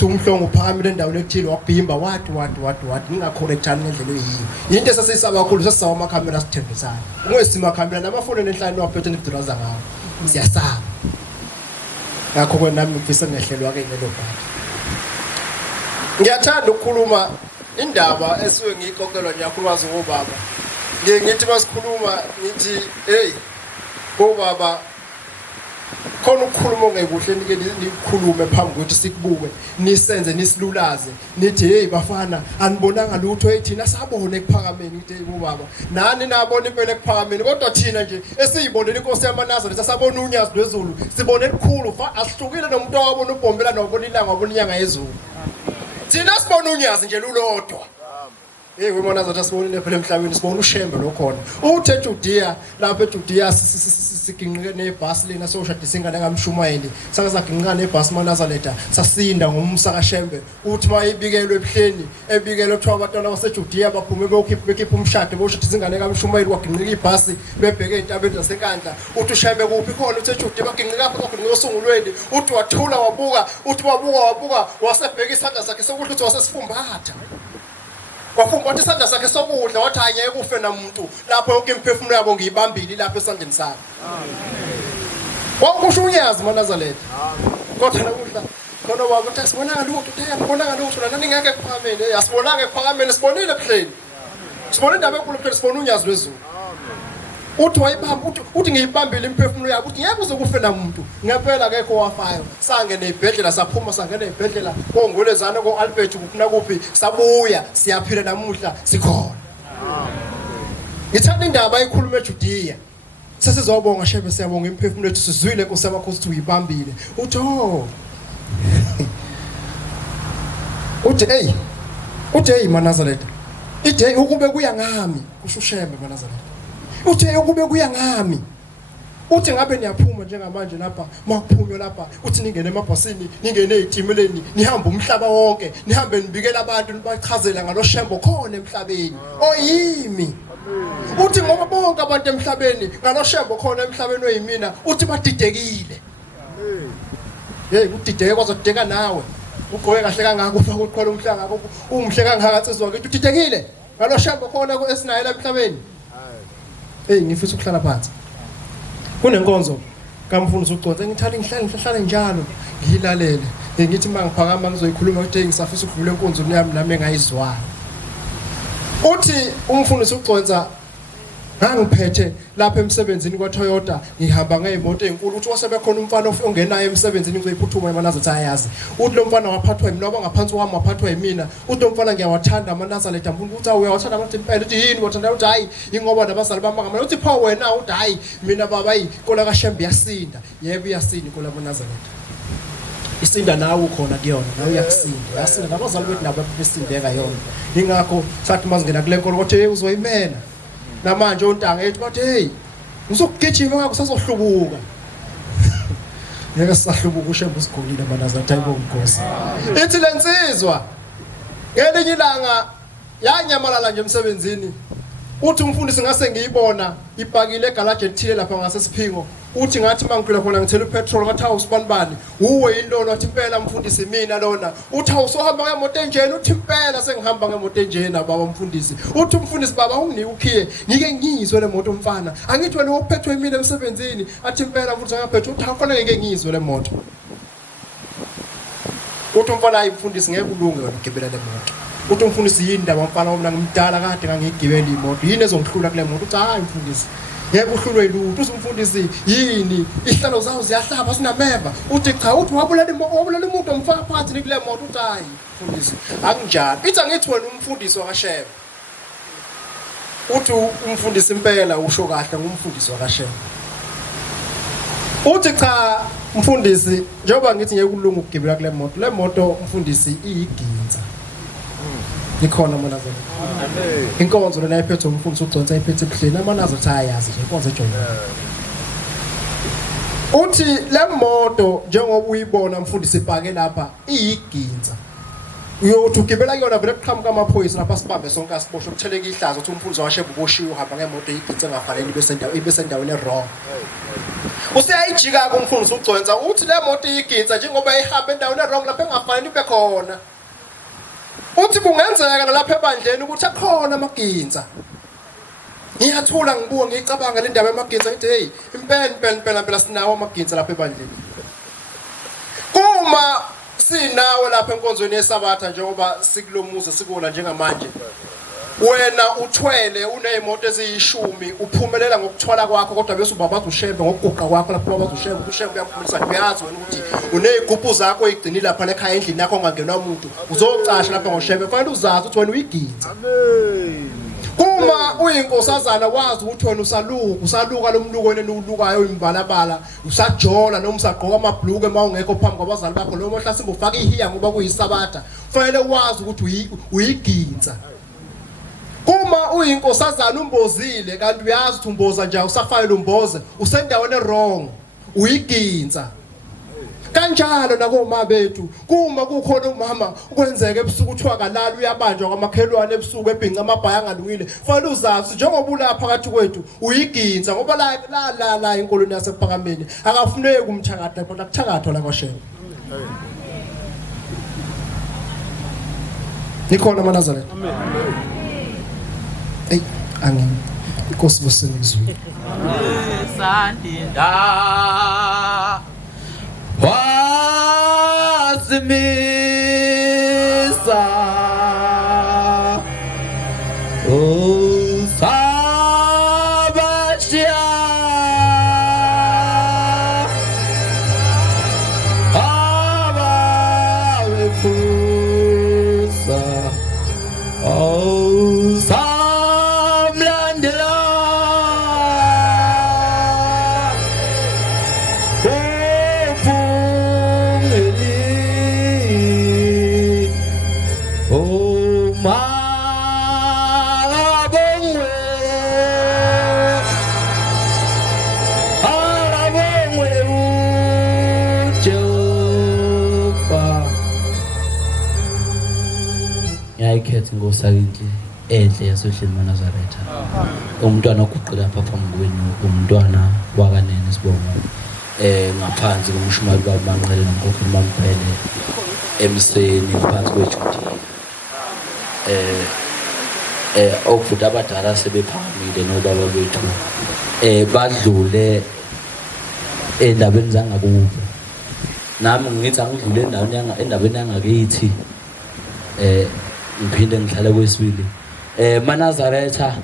Umhlongo uphakamile endaweni ethile wabhimba wathi ngingacorrectani ngendlela eyiyo. Into esesisaba kakhulu sesisaba amakhamera sithembisana. Ungesima khamera namafoni enhlani waphethe nibuduraza ngawo. Siyasaba. Ngakho ke nami ngifisa ngehlelwa ke lelo bhaki. Ngiyathanda ukukhuluma indaba esuke ngiyikokelwa nje kakhulukazi ngobaba. Ngithi basikhuluma ngithi hey ngobaba khona ukukhuluma ongekuhle nike nikhulume phambi kokuthi sikubuke nisenze nisilulaze nithi hey bafana anibonanga lutho hey thina sabona ekuphakameni ngithi hey baba nani nabona impela ekuphakameni kodwa thina nje esiyibonela inkosi yaManazaretha sabona unyazi lwezulu sibone elikhulu asihlukile nomuntu owabona ubhombela nobona ilanga wabona inyanga yezulu thina sibona unyazi nje lulodwa. Hey weManazaretha sibonile phela emhlabeni sibona ushembe lokhona uthe Judiya lapha eJudiya siginqike nebhasi lena soshadisa ingane kaMshumayeli sake saginqika nebhasi Manazaretha sasinda ngomsa kaShembe uthi mayibikelwe ebuhleni ebikelwe kuthiwa abantwana baseJudiya baphume bekhipha umshado boshadisa ingane kaMshumayeli waginqika ibhasi bebheke entabeni zasenkandla uthi uShembe kuphi khona uthe Judiya baginqika apha kwaginqika osungulweni uthi wathula wabuka uthi wabuka wasebheka isandla sakhe sokudla uthi wasesifumbatha wafumbatha isandla sakhe sokudla wathi ayeke kufe namuntu lapho yonke imphefumulo yabo ngiyibambile lapha esandleni sakhe. Wakusho unyazi Manazaretha. Kodwa nakudla khona wabo uthi sibonanga lutho uyabonanga lutho nani ngeke ekuphakameni asibonanga ekuphakameni sibonile ebuhleni sibona indaba enkulu phela sibona unyazi lwezulu uthi wayibamba uthi ngiyibambile imphefumulo yabo uthi ngeke uze kufe namuntu ngempela akekho wafayo sangena ezibhedlela saphuma sangena ezibhedlela kongolezana koAlbert kuphi kuphi sabuya siyaphila namuhla sikhona. Ngithanda indaba ayikhuluma eJudiya sesizobonga Shebe siyabonga imphefumulo yethu sizwile Nkosi yamakhosi uthi uyibambile uthi oh uthi hey Manazaretha ithi ukube kuya ngami kusho uShebe Manazaretha uthi ukube kuya ngami uthi ngabe niyaphuma njengamanje lapha makuphumyo lapha uthi ningene emabhasini ningene ezitimeleni nihamba umhlaba wonke nihambe nibikela abantu nibachazela ngalo Shembe khona emhlabeni oyimi uthi ngoba bonke abantu emhlabeni ngalo Shembe khona emhlabeni oyimina uthi badidekile. Hey udideke kwazodeka nawe ugoye kahle kangaka ufaka uqhwala umhlanga ngakho umhle kangaka insizwa ke udidekile ngalo Shembe khona esinayo la emhlabeni. Hey ngifisa ukuhlala phansi kunenkonzo kaMfundisi uConza ngithanda ngihlale njalo ngilalele ngithi mangiphakama ngizoyikhuluma ukuthi ngisafisa ukudlula enkonzweni yami nami engayizwa. Uthi umfundisi uConza ngangiphethe lapha emsebenzini kwaToyota ngihamba ngeemoto ezinkulu uthi wasebekhona umfana ongenayo emsebenzini ngizoyiphuthuma eManazaretha ayazi uthi lo mfana waphathwa yimi noba ngaphansi kwami waphathwa yimina uthi lo mfana ngiyawathanda aManazaretha mfuna ukuthi uyawathanda amathi impela uthi yini wathanda uthi hayi ingoba nabazali bami ngamanye uthi pha wena uthi hayi mina baba inkola kaShembe yasinda yebo iyasinda inkola kaManazaretha isinda nawe ukhona kuyona nawe uyakusinda yasinda nabazali bethu nabo besindeka yona ingakho sathi mazingena kule nkolo ukuthi uzoyimena namanje untanga ethi bathi hey ngizokugijima ngakho sazohlubuka ngeke sahlubuka uShembe usigolile Manazaretha ayibonga inkosi ithi lensizwa ngelinye ilanga yanyamalala nje emsebenzini uthi umfundisi ngase ngiyibona ipakile egalaje ethile lapha ngasesiphingo uthi ngathi mangicela khona ngithela upetrol ngathi awusibanibani uwe yinto wathi impela mfundisi mina lona uthi awusohamba ngemoto enjeni uthi impela sengihamba ngemoto enjeni baba mfundisi uthi umfundisi baba unginike ukhiye ngike ngizwe le moto mfana angithi wena uphethwe yimina emsebenzini athi impela mfundisi ngaphethwe uthi akhona ngeke ngizwe le moto uthi umfana hayi mfundisi ngeke ulunge wena ugibela le moto uthi umfundisi yini ndaba mfana mina ngimdala kade ngangigibela imoto yini ezongihlula kule moto uthi hayi mfundisi ngeke uhlulwe lutho uthi umfundisi yini ihlalo zawo ziyahlaba sinameva uthi cha uthi wabulala umuntu umfaka phakathi kule moto uthi hayi mfundisi akunjalo ithi angithi wena umfundisi wakasheba uthi umfundisi impela usho kahle ngumfundisi wakasheba uthi cha mfundisi njengoba ngithi ngeke ulunga ukugibela kule moto le moto mfundisi iyiginza ikhona manazana inkonzo lena iphethe umfundisi uGconsa iphethe ebuhleni amanazo thayazi nje inkonzo ejoyina uthi le moto njengoba uyibona mfundisi ipake lapha iyiginza uyothi ugibela kuyona vele kuqhamuka amaphoyisa lapha sibambe sonke asiboshwe ukutheleka ihlazo uthi umfundisi washeba uboshiwe uhamba ngemoto iyiginza engafanele ibe sendaweni wrong useyayijika kumfundisi uGconsa uthi le moto iyiginza njengoba ihamba endaweni wrong lapha engafanele ibe khona uthi kungenzeka nalapha ebandleni ukuthi akhona amaginza ngiyathula ngibuka ngicabanga le ndaba emaginza ngithi hey impela sinawo amaginza lapha ebandleni uma sinawo lapha enkonzweni yesabatha njengoba sikulomuzi sikola njengamanje wena uthwele uneimoto eziyishumi uphumelela ngokuthwala kwakho kodwa bese ubabaza ushembe ngokuguqa kwakho lapho ubabaza ushembe ushembe uyakhulisa uyazi wena ukuthi unezigubhu zakho ezigcinile lapha ekhaya endlini yakho ongangenwa umuntu uzocasha lapha ngoshembe fanele uzazi ukuthi wena uyiginza amen uma uyinkosazana wazi ukuthi wena usaluka lo mluko wena ulukayo imbalabala usajola noma usagqoka amabhluku emawungekho phambi kwabazali bakho lo mhlasimbe ufaka ihiya ngoba kuyisabatha fanele wazi ukuthi uyiginza uma uyinkosazana umbozile kanti uyazi ukuthi umboza nje usafayela umboze usendaweni wrong uyiginza kanjalo nakoma bethu kuma kukhona umama kwenzeke ebusuku uthiwa kalala uyabanjwa kwamakhelwane ebusuku ebhinqa amabhaya angalungile fanele uzazi njengoba ula phakathi kwethu uyiginza ngoba la inkoloni yasephakameni akafuneki umthakatha kodwa kuthakathwa la kwashela nikhona manazareth amen angin inkosi bosenizwe sandinda wasimisa usabashia abawefusa ngiyayikhetha inkosi yakini enhle yasohleni maNazaretha umntwana oguqula lapha phambi kwenu umntwana wakanene sibonga ngaphansi komshumali kaManqele nomkhokheli Mamphele emseni ngaphansi kweJudi okufuthi abadala sebephamile nobaba bethu badlule endabeni zangakubo nami ngithi angidlule endabeni yangakithi ngiphinde ngihlale kwesibili maNazaretha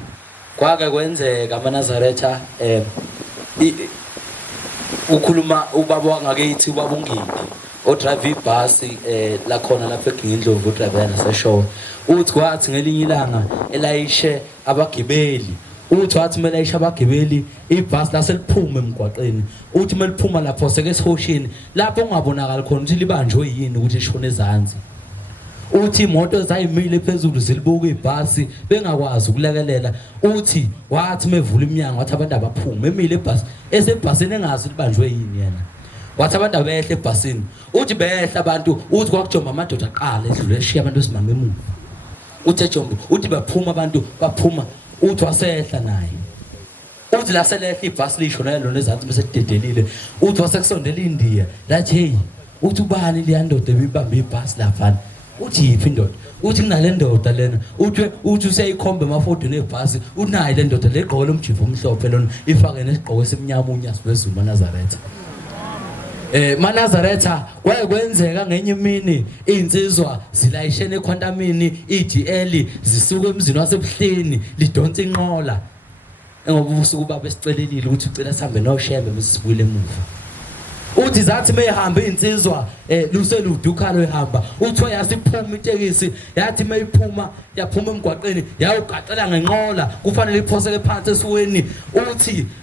kwake kwenzeka maNazaretha ukhuluma ubaba wangakithi ubaba uNgidi odrive ibhasi la khona lapha eGingindlovu udriver naseshowe uthi kwathi ngelinye ilanga elayishe abagibeli uthi wathi melayishe abagibeli ibhasi laseliphume emgwaqeni uthi meliphuma lapho seke esihoshini lapho ungabonakala khona ukuthi libanjwe yini ukuthi ishone ezansi uthi imoto zayimile phezulu zilibuka ibhasi bengakwazi ukulekelela uthi wathi mevula iminyango wathi abantu abaphume emile ebhasi esebhasini engazi libanjwe yini yena wathi abantu abehle ebhasini uthi behla abantu uthi kwakujomba amadoda aqala edlule eshiya abantu esimama emuva uthi ejombo uthi baphuma abantu baphuma uthi wasehla naye uthi la selehla ibhasi lisho naye lona ezansi bese dedelile uthi wasekusondela iNdiya lathi hey uthi ubani liyandoda ebibambe ibhasi lapha uthi yiphi indoda uthi kunale ndoda lena uthi useyikhombe amafotho nebhasi unayi le ndoda legqoko lomjivo omhlophe lona ifake nesigqoko esimnyama unyasi wezulu maNazaretha Manazaretha kwayekwenzeka ngenye imini insizwa zilayishene ekhwantamini iGL zisuka emzini wasebuhleni lidonsa inqola ngoba usuku baba esicelelile ukuthi ucela sihambe noshembe bese sibuyele emuva uthi zathi mehamba insizwa luseludukhalo ehamba uthiwa yasiphuma itekisi yathi mayiphuma yaphuma emgwaqeni yawugaxela ngenqola kufanele iphoseke phansi esiweni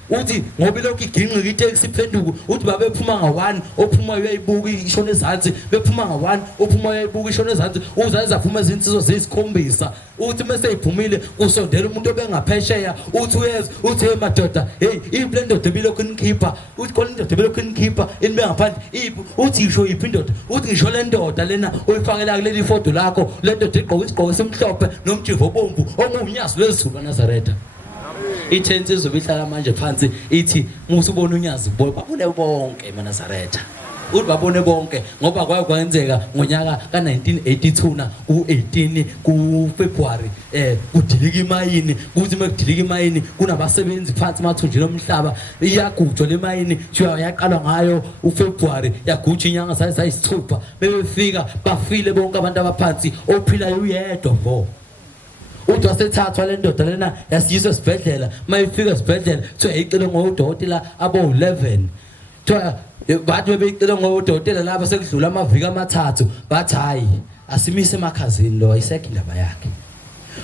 uthi ngoba lokhu iginqika itekisi iphenduka uthi babephuma nga1 ophuma uyayibuka ishona ezantsi bephuma nga1 ophuma uyayibuka ishona ezantsi uzaphuma izinsizwa zesikhombisa uthi mase iphumile kusondela umuntu obengaphesheya uthi uyeza uthi hey madoda hey iblendod ebilokhu inikhipha uthi khona indoda ebilokhu inikhipha inibe ngaphandle uthi isho iphi indoda uthi ngisho le ndoda lena oyifakela kuleli foto lakho le ndoda igqoka isigqoko esimhlophe nomjivo obomvu ongunyazi lwezulu Nazaretha ithenze izobihlala manje phansi ithi musu ubona unyazi babone bonke eNazaretha uthi babone bonke ngoba kwakwenzeka ngonyaka ka1982 na ku18 kuFebruary kudilika imayini kuthi makudilika imayini kunabasebenzi phansi emathunjini omhlaba iyagujwa le mayini thiwa yaqalwa ngayo uFebruary yagutsha inyanga sayisithupha bebefika bafile bonke abantu abaphansi ophilayo uyedwa vo uthi wasethathwa le ndoda lena yasiyiswa esibhedlela mayifika esibhedlela thiwa yayicela ngodokotela abo11 thiwa bathi bebeyicela ngodokotela lapha sekudlula amaviki amathathu bathi hayi asimise emakhazini lo ayisekho indaba yakhe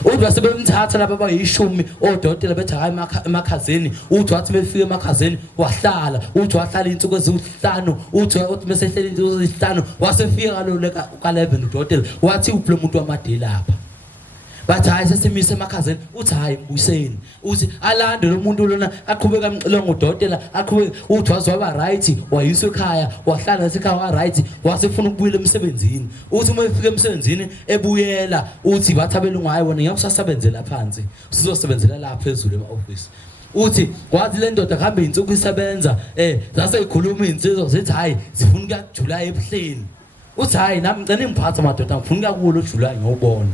uthi wasebemthatha lapha abayishumi odokotela bethi hayi emakhazini uthi wathi befika emakhazini wahlala uthi wahlala insuku ezi5 uthi mesehleli insuku ezi5 wasefika kalole ka11 udokotela wathi uphi lo muntu wamadela lapha bathi hayi sesimise emakhazeni uthi hayi mbuyiseni uthi alande lo muntu lona aqhubeka amcela ngodokotela aqhubeke uthi wazwaba right wayiswa ekhaya wahlala esekhaya wa right wasefuna ukubuyela emsebenzini uthi uma efika emsebenzini ebuyela uthi bathabela ngayi wona ngiyakusasebenzela phansi sizosebenzela la phezulu ema-office uthi kwathi le ndoda kuhambe insuku isebenza zase ikhuluma insizwa zithi hayi zifuna ukuya kuJuly ebuhleni uthi hayi nami ngicela ngiphathe madoda ngifuna ukuya kulo uJuly ngiyobona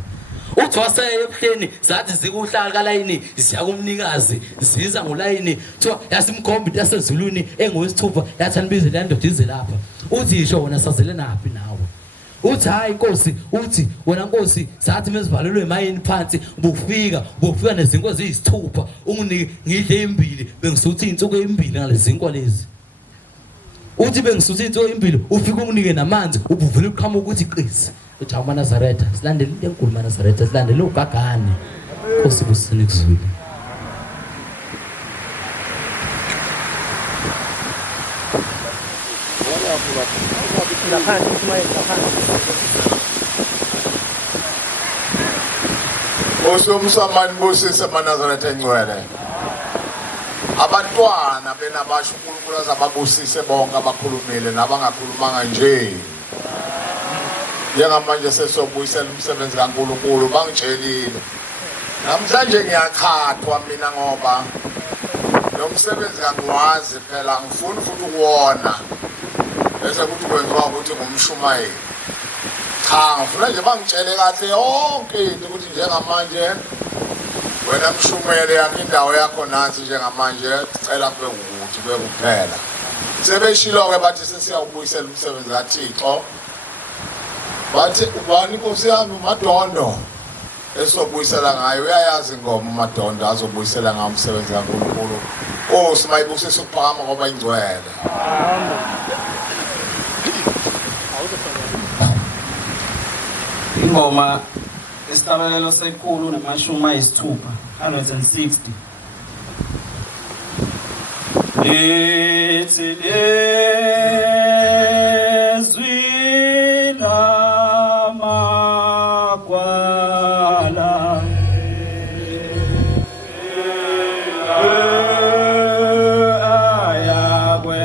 uthi waseye ebuhleni zathi zikuhlala kalayini ziya kumnikazi ziza ngolayini kuthiwa yasimkhomba into yasezulwini engowesithupha yathi anibize le ndoda ize lapha uthi isho wona sazele naphi nawe uthi hayi inkosi uthi wena nkosi zathi mesivalelwe emayini phansi ubufika nezinkwa eziyisithupha unginike ngidle imbili bengisuthi insuku ezimbili ngalezinkwa lezi uthi bengisuthi insuku ezimbili ufika unginike namanzi ubuvule uqhamuka ukuthi qisi uthi awuManazaretha silandele into enkulu Nazaretha silandele ugagane Nkosi kusini kuzulu Osomsamani bosise Nazaretha engcwele abantwana benabasho uNkulunkulu azababusise bonke abakhulumile nabangakhulumanga nje njengamanje sesobuyisela umsebenzi kaNkulunkulu bangitshelile namhlanje ngiyakhathwa mina ngoba lo msebenzi kangiwazi phela ngifuna futhi ukuwona bese kuthi kwenziwa ukuthi ngumshumayeli cha ngifuna nje bangitshele kahle yonke into ukuthi njengamanje wena mshumayeli yakho indawo yakho nansi njengamanje cela kube ukuthi kube kuphela sebeshilo-ke bathi sesiyawubuyisela umsebenzi kaThixo bathi ubani inkosi yami uMadondo esobuyisela ngayo uyayazi ingoma uMadondo azobuyisela ngayo umsebenzi kaNkulunkulu Nkosi mayibusise ukuphakama ngoba ingcwele ingoma isihlabelelo sekhulu namashumi ayisithupha 160 Lithi lezwi lamakwala ayakwesaba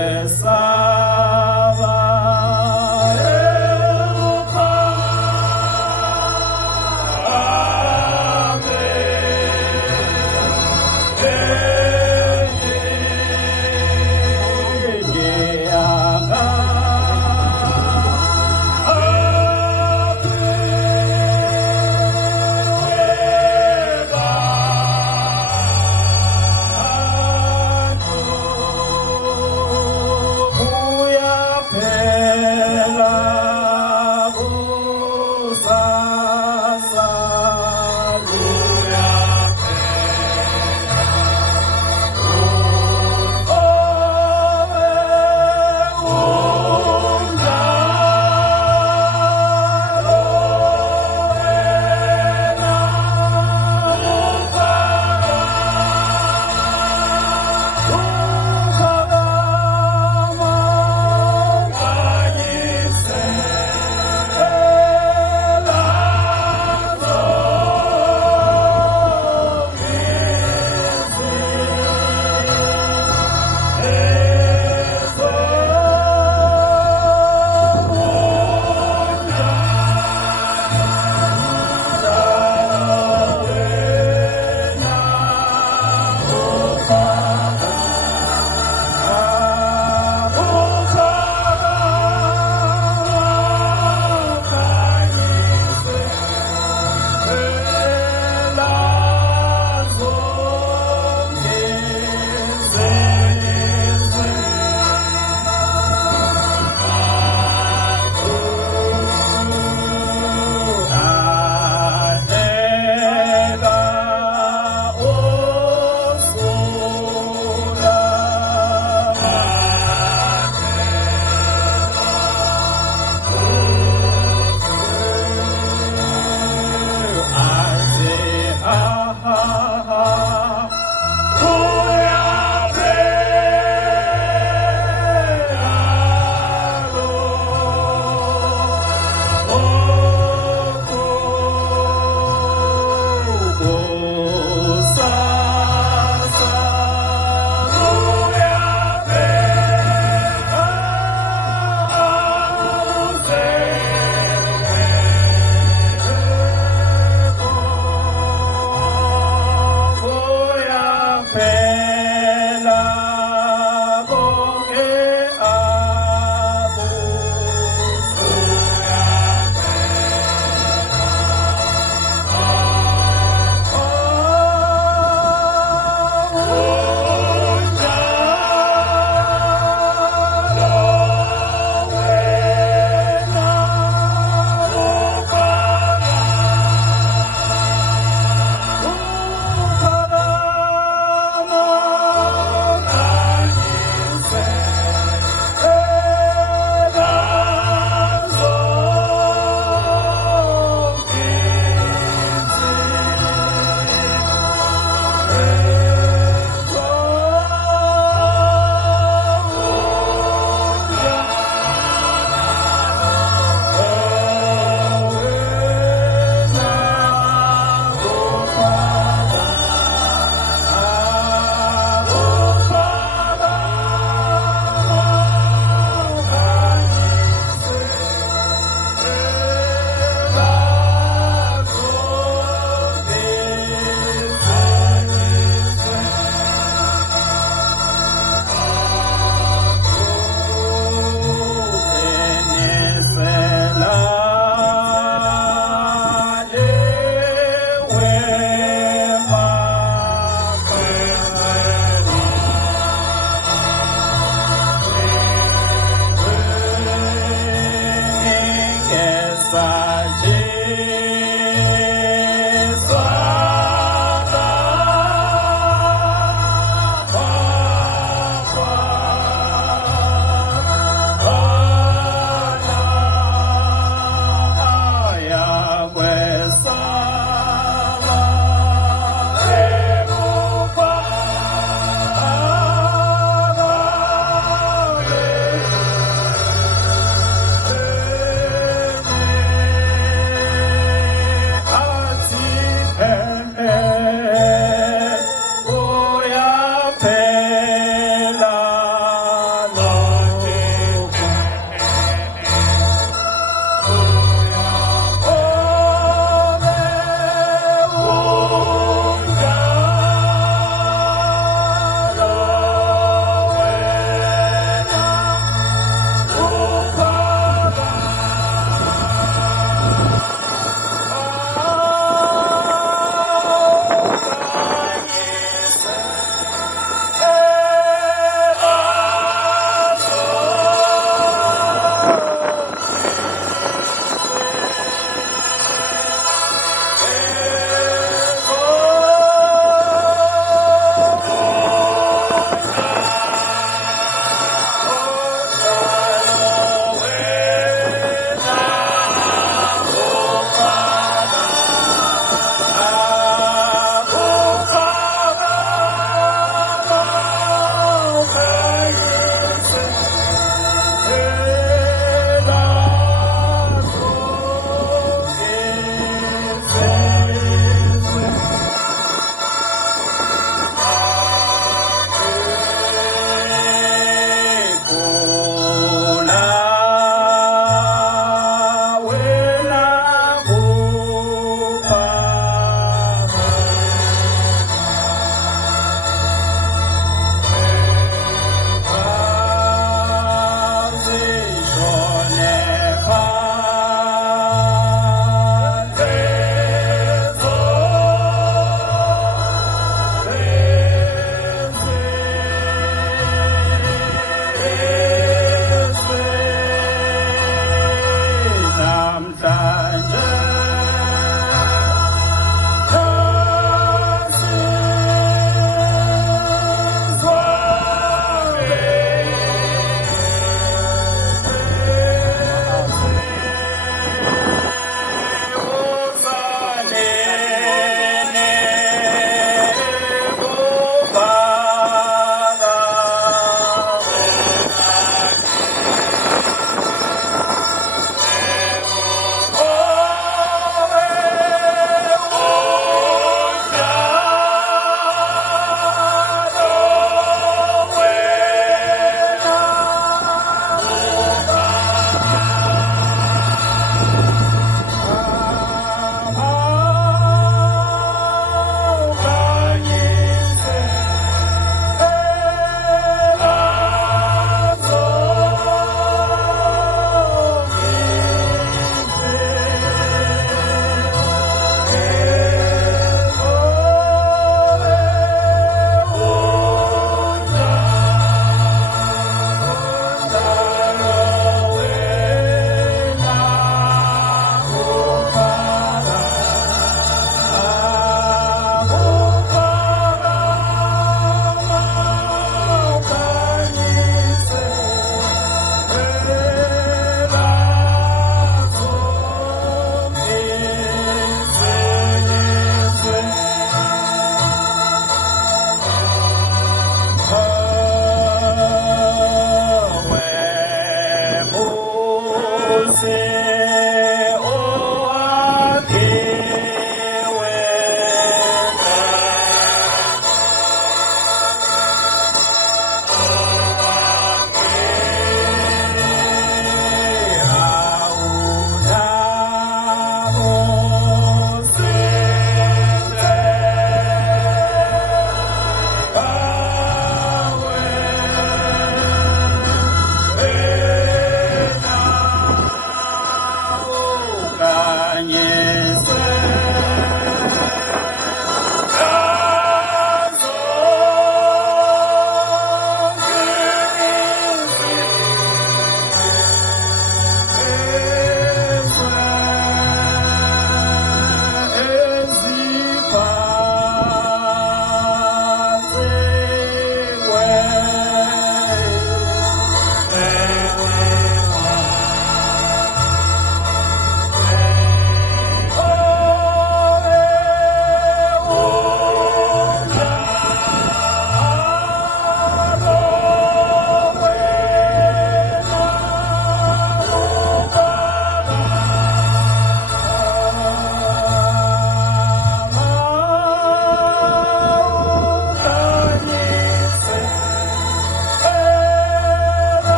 sa